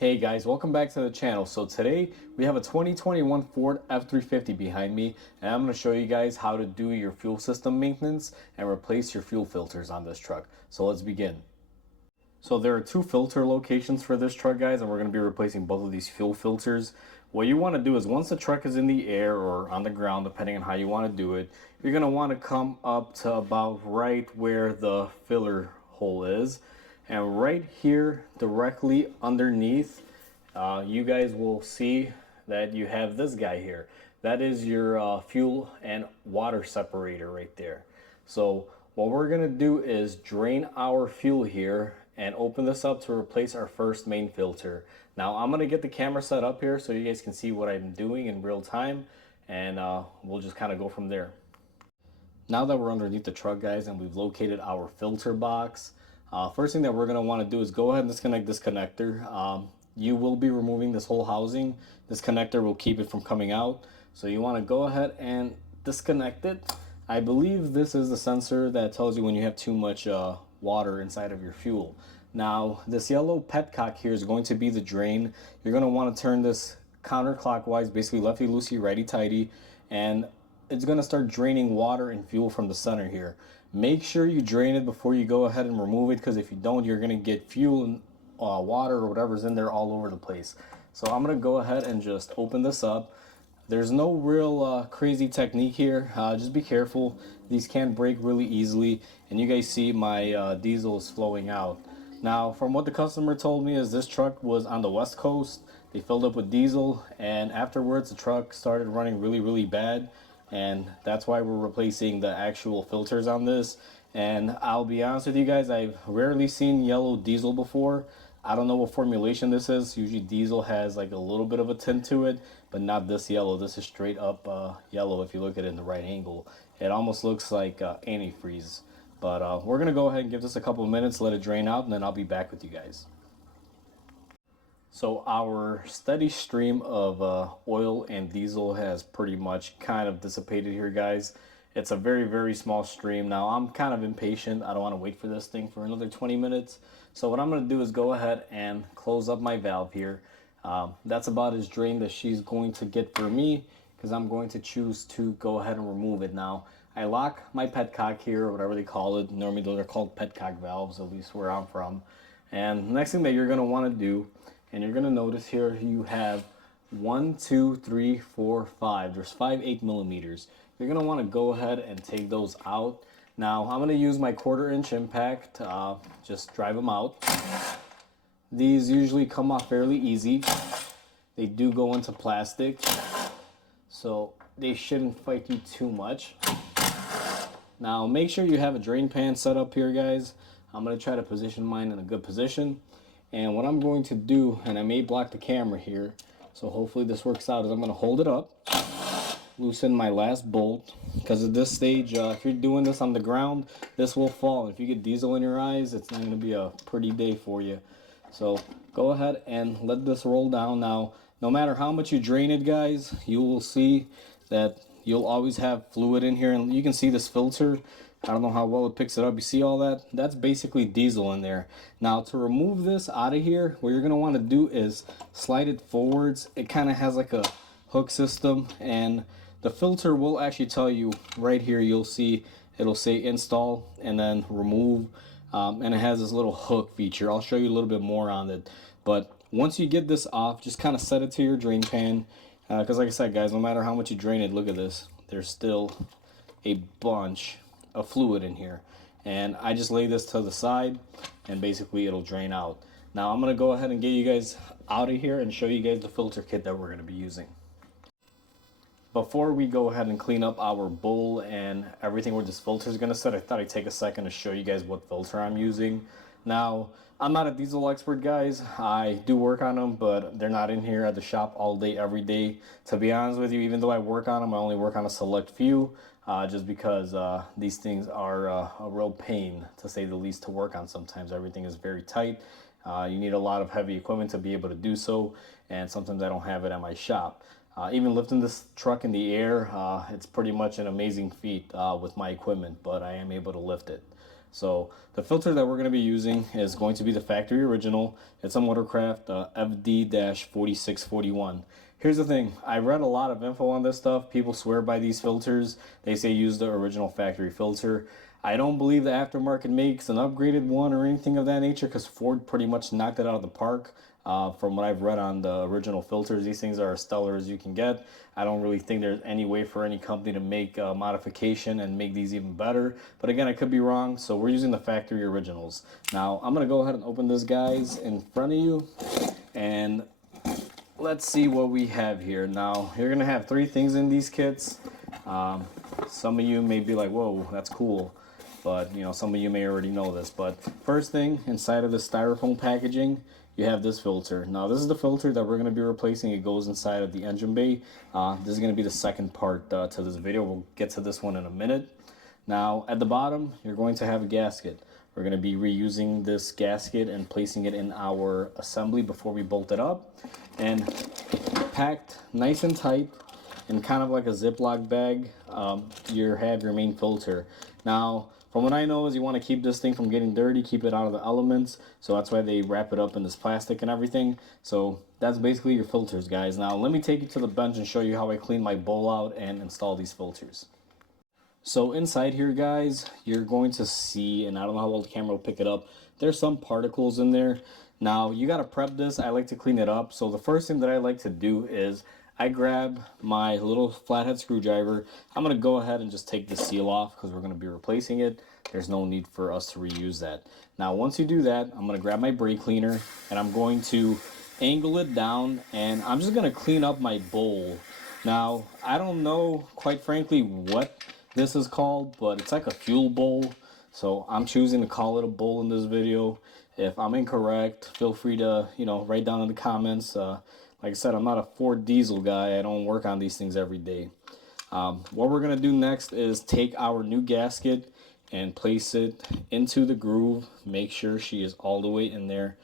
Hey guys, welcome back to the channel. So today we have a 2021 Ford F350 behind me, and I'm going to show you guys how to do your fuel system maintenance and replace your fuel filters on this truck. So let's begin. So there are two filter locations for this truck, guys, and we're going to be replacing both of these fuel filters. What you want to do is once the truck is in the air or on the ground, depending on how you want to do it, you're going to want to come up to about right where the filler hole is. And right here, directly underneath, you guys will see that you have this guy here. That is your fuel and water separator right there. So what we're gonna do is drain our fuel here and open this up to replace our first main filter. Now I'm gonna get the camera set up here so you guys can see what I'm doing in real time, and we'll just kind of go from there. Now that we're underneath the truck, guys, and we've located our filter box, first thing that we're going to want to do is go ahead and disconnect this connector. You will be removing this whole housing. This connector will keep it from coming out. So you want to go ahead and disconnect it. I believe this is the sensor that tells you when you have too much water inside of your fuel. Now, this yellow petcock here is going to be the drain. You're going to want to turn this counterclockwise, basically lefty-loosey, righty-tighty, and it's going to start draining water and fuel from the center here. Make sure you drain it before you go ahead and remove it, because if you don't, you're going to get fuel and water or whatever's in there all over the place. So I'm going to go ahead and just open this up. There's no real crazy technique here. Just be careful. These can break really easily, and you guys see my diesel is flowing out. Now, from what the customer told me is this truck was on the West Coast. They filled up with diesel, and afterwards the truck started running really bad, and that's why we're replacing the actual filters on this. And I'll be honest with you guys, I've rarely seen yellow diesel before. I don't know what formulation this is. Usually diesel has like a little bit of a tint to it, but not this yellow. This is straight up yellow. If you look at it in the right angle, it almost looks like antifreeze. But we're gonna go ahead and give this a couple of minutes, let it drain out, and then I'll be back with you guys. So our steady stream of oil and diesel has pretty much kind of dissipated here, guys. It's a very small stream. Now I'm kind of impatient. I don't want to wait for this thing for another 20 minutes. So what I'm going to do is go ahead and close up my valve here. That's about as drained as she's going to get for me, because I'm going to choose to go ahead and remove it. Now I lock my petcock here, or whatever they call it. Normally those are called petcock valves, at least where I'm from. And the next thing that you're going to want to do, and you're going to notice here, you have 1, 2, 3, 4, 5. There's 5 8mm. You're going to want to go ahead and take those out. Now I'm going to use my 1/4-inch impact, just drive them out. These usually come off fairly easy. They do go into plastic, so they shouldn't fight you too much. Now make sure you have a drain pan set up here, guys. I'm going to try to position mine in a good position. And what I'm going to do, and I may block the camera here, so hopefully this works out, is I'm going to hold it up, loosen my last bolt, because at this stage, if you're doing this on the ground, this will fall. If you get diesel in your eyes, it's not going to be a pretty day for you. So go ahead and let this roll down. Now, no matter how much you drain it, guys, you will see that you'll always have fluid in here. And you can see this filter. I don't know how well it picks it up. You see all that? That's basically diesel in there. Now, to remove this out of here, what you're going to want to do is slide it forwards. It kind of has like a hook system, and the filter will actually tell you right here. You'll see it'll say install and then remove, and it has this little hook feature. I'll show you a little bit more on it. But once you get this off, just kind of set it to your drain pan, because like I said, guys, no matter how much you drain it, look at this, there's still a bunch of fluid in here. And I just lay this to the side, and basically it'll drain out. Now I'm going to go ahead and get you guys out of here and show you guys the filter kit that we're going to be using. Before we go ahead and clean up our bowl and everything where this filter is going to sit, I thought I'd take a second to show you guys what filter I'm using. Now, I'm not a diesel expert, guys. I do work on them, but they're not in here at the shop all day, every day. To be honest with you, even though I work on them, I only work on a select few, just because these things are a real pain, to say the least, to work on sometimes. Everything is very tight. You need a lot of heavy equipment to be able to do so, and sometimes I don't have it at my shop. Even lifting this truck in the air, it's pretty much an amazing feat with my equipment, but I am able to lift it. So the filter that we're going to be using is going to be the factory original. It's a Motorcraft FD-4641. Here's the thing, I read a lot of info on this stuff. People swear by these filters. They say use the original factory filter. I don't believe the aftermarket makes an upgraded one or anything of that nature, because Ford pretty much knocked it out of the park. From what I've read on the original filters, these things are as stellar as you can get. I don't really think there's any way for any company to make a modification and make these even better. But again, I could be wrong, so we're using the factory originals. Now, I'm going to go ahead and open this, guys, in front of you. And let's see what we have here. Now, you're going to have 3 things in these kits. Some of you may be like, whoa, that's cool. But, you know, some of you may already know this. But first thing, inside of the styrofoam packaging, you have this filter. Now, this is the filter that we're going to be replacing. It goes inside of the engine bay. This is going to be the second part to this video. We'll get to this one in a minute. Now, at the bottom, you're going to have a gasket. We're going to be reusing this gasket and placing it in our assembly before we bolt it up. And packed nice and tight in kind of like a Ziploc bag, you have your main filter. Now, from what I know is you want to keep this thing from getting dirty, keep it out of the elements. So that's why they wrap it up in this plastic and everything. So that's basically your filters, guys. Now, let me take you to the bench and show you how I clean my bowl out and install these filters. So inside here, guys, you're going to see, and I don't know how well the camera will pick it up, there's some particles in there. Now, you got to prep this. I like to clean it up. So the first thing that I like to do is I grab my little flathead screwdriver. I'm going to go ahead and just take the seal off because we're going to be replacing it. There's no need for us to reuse that. Now, once you do that, I'm going to grab my brake cleaner and I'm going to angle it down, and I'm just going to clean up my bowl. Now, I don't know, quite frankly, what this is called, but it's like a fuel bowl. So I'm choosing to call it a bowl in this video. If I'm incorrect, feel free to, write down in the comments. Like I said, I'm not a Ford diesel guy. I don't work on these things every day. What we're going to do next is take our new gasket and place it into the groove. Make sure she is all the way in there.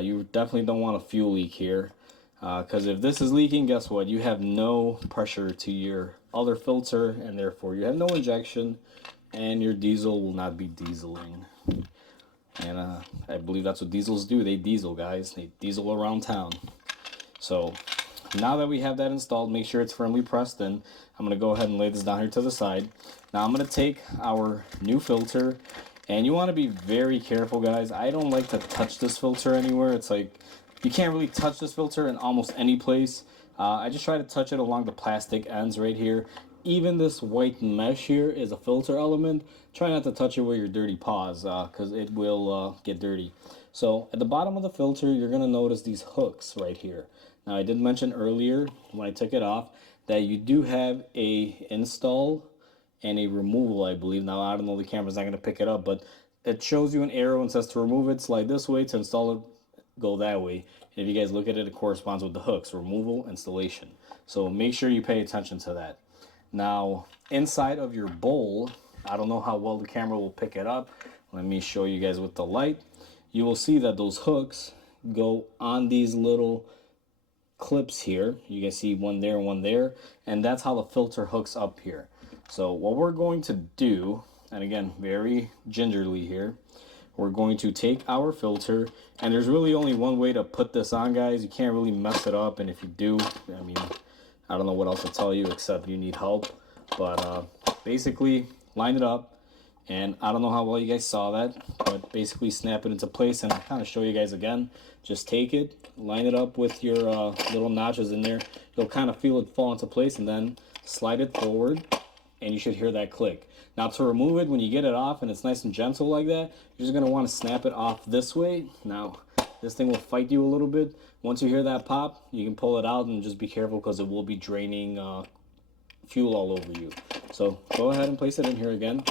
You definitely don't want a fuel leak here. Because if this is leaking, guess what? You have no pressure to your other filter, and therefore you have no injection, and your diesel will not be dieseling. And I believe that's what diesels do. They diesel, guys. They diesel around town. So now that we have that installed, make sure it's firmly pressed in. I'm going to go ahead and lay this down here to the side. Now I'm going to take our new filter, and you want to be very careful, guys. I don't like to touch this filter anywhere. It's like you can't really touch this filter in almost any place. I just try to touch it along the plastic ends right here. Even this white mesh here is a filter element. Try not to touch it with your dirty paws because it will get dirty. So at the bottom of the filter, you're going to notice these hooks right here. Now, I did mention earlier when I took it off that you do have a install and a removal, I believe. Now, I don't know, the camera's not going to pick it up, but it shows you an arrow and says to remove it, slide this way. To install it, go that way. And if you guys look at it, it corresponds with the hooks, removal, installation. So make sure you pay attention to that. Now, inside of your bowl, I don't know how well the camera will pick it up. Let me show you guys with the light. You will see that those hooks go on these little clips here. You can see one there, and that's how the filter hooks up here. So what we're going to do, and again, very gingerly here, we're going to take our filter, and there's really only one way to put this on, guys. You can't really mess it up, and if you do, I mean, I don't know what else to tell you except you need help. But basically, line it up. And I don't know how well you guys saw that, but basically snap it into place, and I'll kind of show you guys again. Just take it, line it up with your little notches in there. You'll kind of feel it fall into place, and then slide it forward, and you should hear that click. Now, to remove it, when you get it off and it's nice and gentle like that, you're just going to want to snap it off this way. Now, this thing will fight you a little bit. Once you hear that pop, you can pull it out, and just be careful because it will be draining fuel all over you. So go ahead and place it in here again.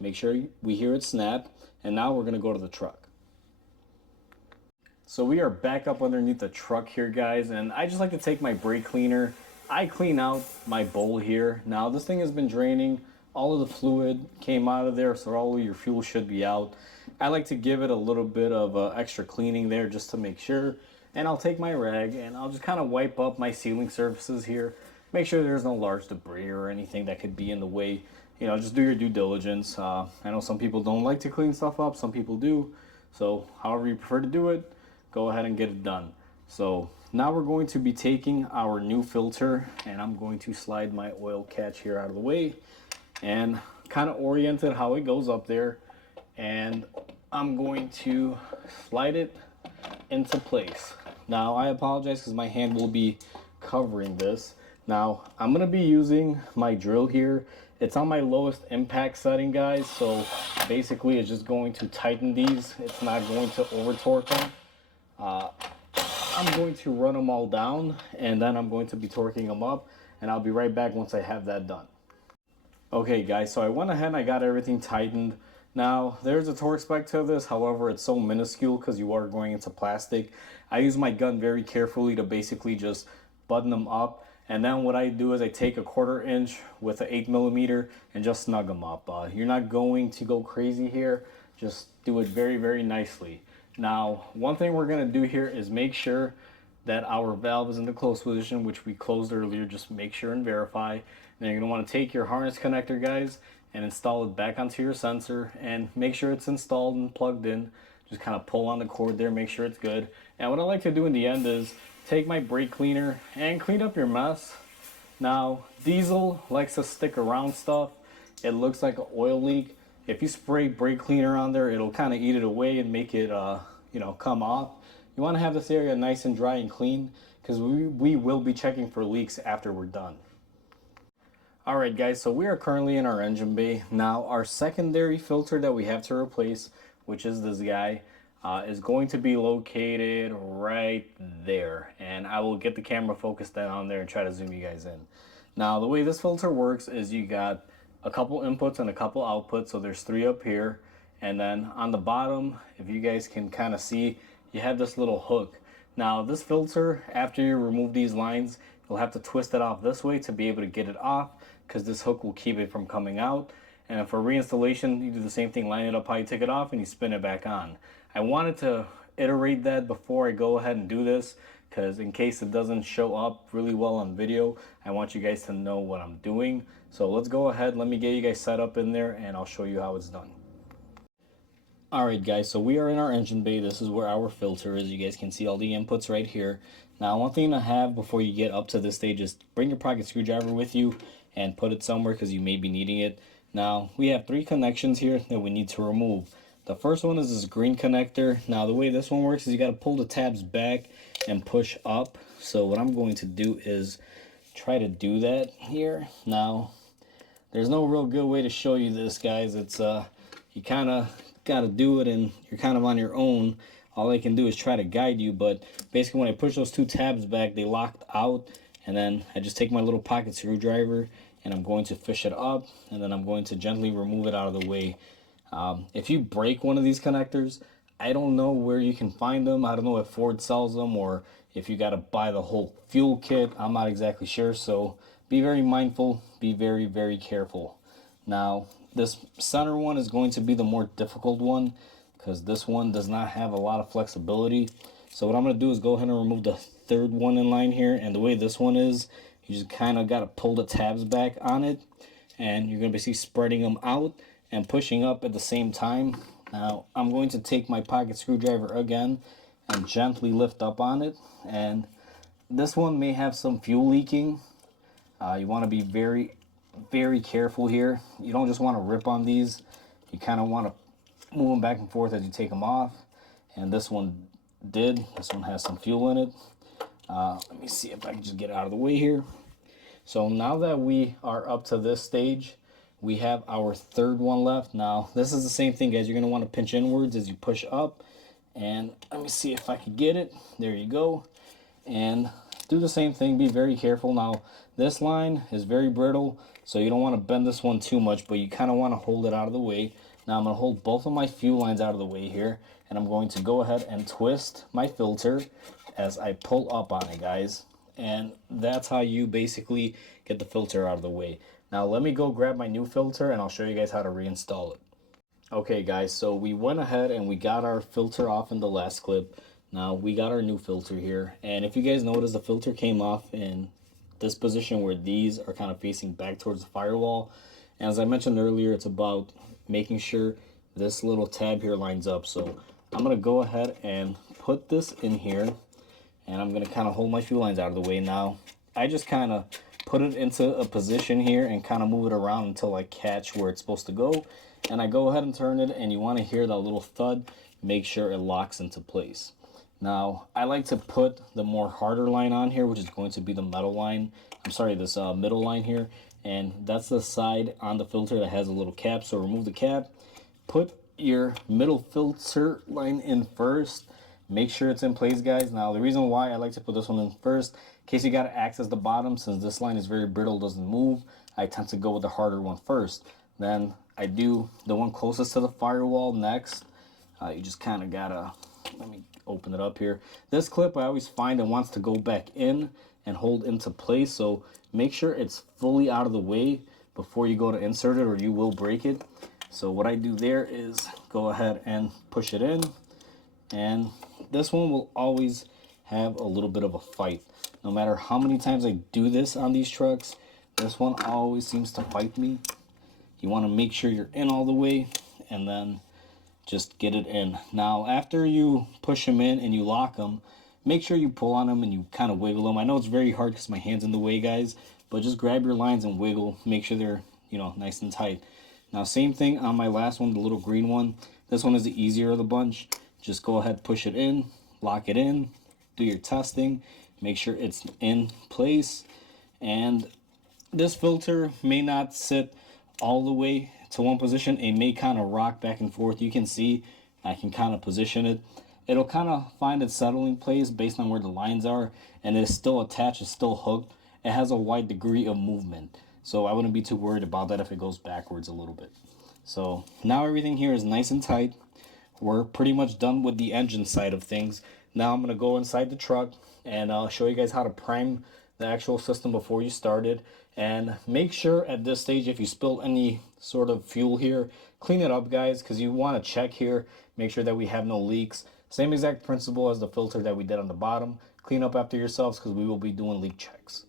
Make sure we hear it snap, and now we're going to go to the truck. So we are back up underneath the truck here, guys, and I just like to take my brake cleaner. I clean out my bowl here. Now, this thing has been draining. All of the fluid came out of there, so all of your fuel should be out. I like to give it a little bit of extra cleaning there just to make sure. And I'll take my rag, and I'll just kind of wipe up my sealing surfaces here. Make sure there's no large debris or anything that could be in the way. you know, just do your due diligence. I know some people don't like to clean stuff up, some people do. So however you prefer to do it, go ahead and get it done. So now we're going to be taking our new filter, and I'm going to slide my oil catch here out of the way and kind of orient it how it goes up there. And I'm going to slide it into place. Now I apologize because my hand will be covering this. Now I'm going to be using my drill here. It's on my lowest impact setting, guys, so basically it's just going to tighten these. It's not going to over torque them. I'm going to run them all down, and then I'm going to be torquing them up, and I'll be right back once I have that done. Okay guys, so I went ahead and I got everything tightened. Now there's a torque spec to this, however it's so minuscule because you are going into plastic. I use my gun very carefully to basically just button them up, and then what I do is I take a 1/4 inch with an 8mm and just snug them up. You're not going to go crazy here, just do it very nicely. Now one thing we're going to do here is make sure that our valve is in the closed position, which we closed earlier. Just make sure and verify. Then you're going to want to take your harness connector, guys, and install it back onto your sensor and make sure it's installed and plugged in. Just kind of pull on the cord there, make sure it's good. And what I like to do in the end is take my brake cleaner and clean up your mess. Now diesel likes to stick around stuff. It looks like an oil leak. If you spray brake cleaner on there, it'll kind of eat it away and make it you know, come off. You want to have this area nice and dry and clean because we will be checking for leaks after we're done. Alright guys, so we are currently in our engine bay. Now our secondary filter that we have to replace, which is this guy, is going to be located right there. And I will get the camera focused on there and try to zoom you guys in. Now the way this filter works is you got a couple inputs and a couple outputs. So there's 3 up here. And then on the bottom, if you guys can kind of see, you have this little hook. Now this filter, after you remove these lines, you'll have to twist it off this way to be able to get it off, because this hook will keep it from coming out. And for reinstallation, you do the same thing, line it up how you take it off and you spin it back on. I wanted to iterate that before I go ahead and do this, because in case it doesn't show up really well on video, I want you guys to know what I'm doing. So let's go ahead, let me get you guys set up in there and I'll show you how it's done. Alright guys, so we are in our engine bay. This is where our filter is. You guys can see all the inputs right here. Now one thing to have before you get up to this stage is bring your pocket screwdriver with you and put it somewhere because you may be needing it. Now we have 3 connections here that we need to remove. The first one is this green connector. Now the way this one works is you got to pull the tabs back and push up. So what I'm going to do is try to do that here. Now there's no real good way to show you this, guys. It's you kind of got to do it and you're kind of on your own. All I can do is try to guide you, but basically when I push those 2 tabs back, they locked out, and then I just take my little pocket screwdriver and I'm going to fish it up, and then I'm going to gently remove it out of the way. If you break one of these connectors, I don't know where you can find them. I don't know if Ford sells them or if you got to buy the whole fuel kit. I'm not exactly sure, so be very mindful, be very careful. Now this center one is going to be the more difficult one because this one does not have a lot of flexibility. So what I'm going to do is go ahead and remove the 3rd one in line here, and the way this one is, you just kind of got to pull the tabs back on it, and you're going to be spreading them out and pushing up at the same time. Now I'm going to take my pocket screwdriver again and gently lift up on it, and this one may have some fuel leaking. You want to be very careful here. You don't just want to rip on these. You kind of want to move them back and forth as you take them off, and this one did. This one has some fuel in it. Let me see if I can just get out of the way here. So now that we are up to this stage, we have our 3rd one left. Now this is the same thing, guys. You're going to want to pinch inwards as you push up, and let me see if I can get it. There you go. And do the same thing, be very careful. Now this line is very brittle, so you don't want to bend this one too much, but you kind of want to hold it out of the way. Now I'm going to hold both of my fuel lines out of the way here, and I'm going to go ahead and twist my filter as I pull up on it, guys. And that's how you basically get the filter out of the way. Now let me go grab my new filter and I'll show you guys how to reinstall it. Okay guys, so we went ahead and we got our filter off in the last clip. Now we got our new filter here, and if you guys notice, the filter came off in this position where these are kind of facing back towards the firewall. And as I mentioned earlier, it's about making sure this little tab here lines up. So I'm gonna go ahead and put this in here, and I'm gonna kind of hold my fuel lines out of the way now. I just kind of put it into a position here and kind of move it around until I catch where it's supposed to go. And I go ahead and turn it, and you want to hear that little thud. Make sure it locks into place. Now, I like to put the more harder line on here, which is going to be the metal line. I'm sorry, this middle line here. And that's the side on the filter that has a little cap. So remove the cap. Put your middle filter line in first. Make sure it's in place, guys. Now, the reason why I like to put this one in first, in case you got to access the bottom, since this line is very brittle, doesn't move, I tend to go with the harder one first. Then I do the one closest to the firewall next. You just kind of gotta, let me open it up here. This clip I always find it wants to go back in and hold into place, so make sure it's fully out of the way before you go to insert it, or you will break it. So what I do there is go ahead and push it in, and this one will always have a little bit of a fight. No matter how many times I do this on these trucks, this one always seems to fight me. You want to make sure you're in all the way, and then just get it in. Now, after you push them in and you lock them, make sure you pull on them and you kind of wiggle them. I know it's very hard because my hand's in the way, guys, but just grab your lines and wiggle. Make sure they're, nice and tight. Now, same thing on my last one, the little green one. This one is the easier of the bunch. Just go ahead, push it in, lock it in, do your testing, make sure it's in place. And this filter may not sit all the way to one position. It may kind of rock back and forth. You can see I can kind of position it. It'll kind of find its settling place based on where the lines are, and it's still attached, it's still hooked. It has a wide degree of movement, so I wouldn't be too worried about that if it goes backwards a little bit. So now everything here is nice and tight. We're pretty much done with the engine side of things. Now I'm going to go inside the truck and I'll show you guys how to prime the actual system before you start it. And make sure at this stage, if you spill any sort of fuel here, clean it up, guys, because you want to check here, make sure that we have no leaks. Same exact principle as the filter that we did on the bottom. Clean up after yourselves because we will be doing leak checks.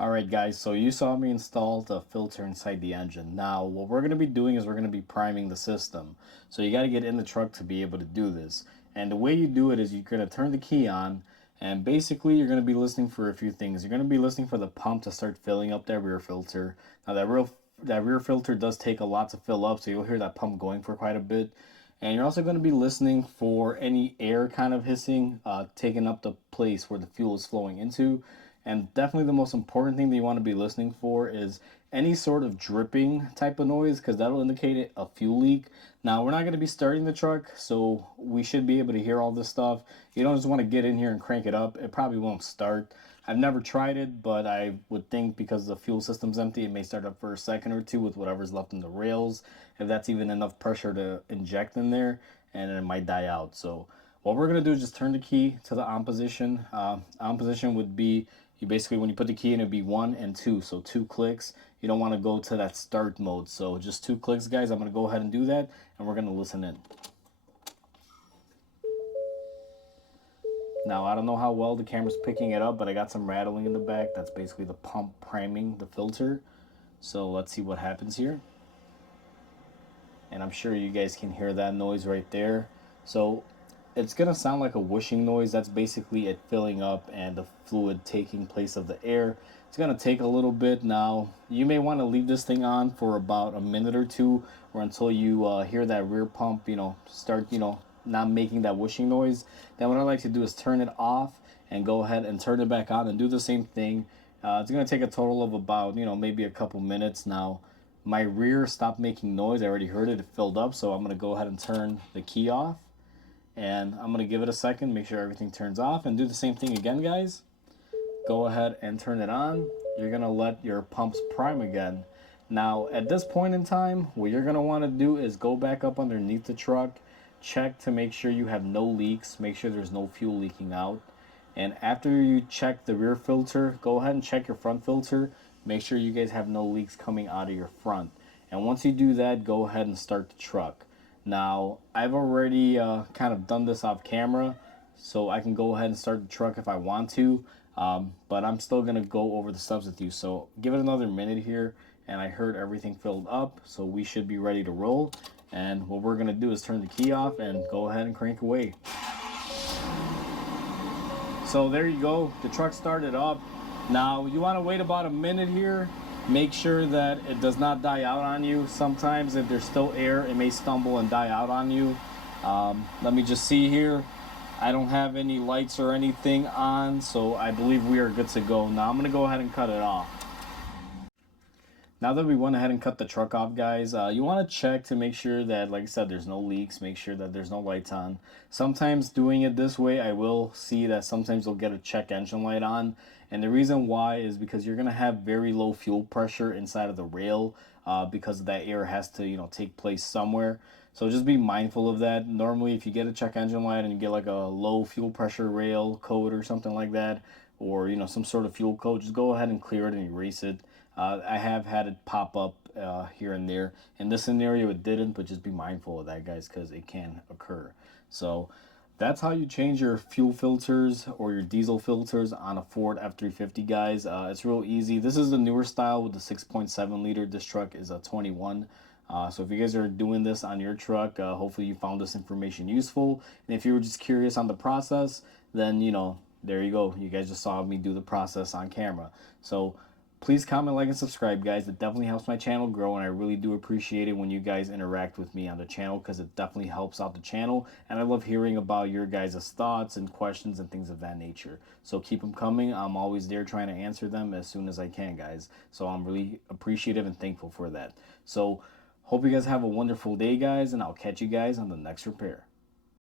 Alright guys, so you saw me install the filter inside the engine. Now what we're going to be doing is we're going to be priming the system. So you got to get in the truck to be able to do this. And the way you do it is you're going to turn the key on, and basically you're going to be listening for a few things. You're going to be listening for the pump to start filling up that rear filter. Now that rear filter does take a lot to fill up, so you'll hear that pump going for quite a bit. And you're also going to be listening for any air kind of hissing, taking up the place where the fuel is flowing into. And definitely the most important thing that you want to be listening for is any sort of dripping type of noise, because that'll indicate a fuel leak. Now, we're not going to be starting the truck, so we should be able to hear all this stuff. You don't just want to get in here and crank it up. It probably won't start. I've never tried it, but I would think because the fuel system's empty, it may start up for a second or two with whatever's left in the rails, if that's even enough pressure to inject in there, and it might die out. So what we're going to do is just turn the key to the on position. On position would be, you basically, when you put the key in, it'd be 1 and 2, so 2 clicks. You don't want to go to that start mode, so just 2 clicks, guys. I'm going to go ahead and do that, and we're going to listen in. Now, I don't know how well the camera's picking it up, but I got some rattling in the back. That's basically the pump priming the filter. So let's see what happens here. And I'm sure you guys can hear that noise right there. So it's going to sound like a whooshing noise. That's basically it filling up and the fluid taking place of the air. It's going to take a little bit. Now, you may want to leave this thing on for about a minute or two, or until you hear that rear pump, start, not making that whooshing noise. Then what I like to do is turn it off and go ahead and turn it back on and do the same thing. It's going to take a total of about, maybe a couple minutes. Now, my rear stopped making noise. I already heard it. It filled up. So I'm going to go ahead and turn the key off. And I'm going to give it a second, make sure everything turns off, and do the same thing again, guys. Go ahead and turn it on. You're going to let your pumps prime again. Now, at this point in time, what you're going to want to do is go back up underneath the truck, check to make sure you have no leaks, make sure there's no fuel leaking out. And after you check the rear filter, go ahead and check your front filter. Make sure you guys have no leaks coming out of your front. And once you do that, go ahead and start the truck. Now, I've already kind of done this off camera, so I can go ahead and start the truck if I want to. But I'm still gonna go over the steps with you. So give it another minute here, and I heard everything filled up, so we should be ready to roll. And what we're gonna do is turn the key off and go ahead and crank away. So there you go, the truck started up. Now you want to wait about a minute here. Make sure that it does not die out on you. Sometimes if there's still air, it may stumble and die out on you. Let me just see here. I don't have any lights or anything on, so I believe we are good to go. Now I'm going to go ahead and cut it off. Now that we went ahead and cut the truck off, guys, you want to check to make sure that, like I said, there's no leaks. Make sure that there's no lights on. Sometimes doing it this way, I will see that sometimes you'll get a check engine light on. And the reason why is because you're going to have very low fuel pressure inside of the rail because that air has to, take place somewhere. So just be mindful of that. Normally, if you get a check engine light and you get like a low fuel pressure rail code or something like that, or some sort of fuel code, just go ahead and clear it and erase it. I have had it pop up here and there. In this scenario, it didn't, but just be mindful of that, guys, because it can occur. So that's how you change your fuel filters or your diesel filters on a Ford F350, guys. It's real easy. This is the newer style with the 6.7 liter. This truck is a 21. So if you guys are doing this on your truck, hopefully you found this information useful. And if you were just curious on the process, then, there you go. You guys just saw me do the process on camera. So please comment, like, and subscribe, guys. It definitely helps my channel grow, and I really do appreciate it when you guys interact with me on the channel because it definitely helps out the channel, and I love hearing about your guys' thoughts and questions and things of that nature. So keep them coming. I'm always there trying to answer them as soon as I can, guys. So I'm really appreciative and thankful for that. So hope you guys have a wonderful day, guys, and I'll catch you guys on the next repair.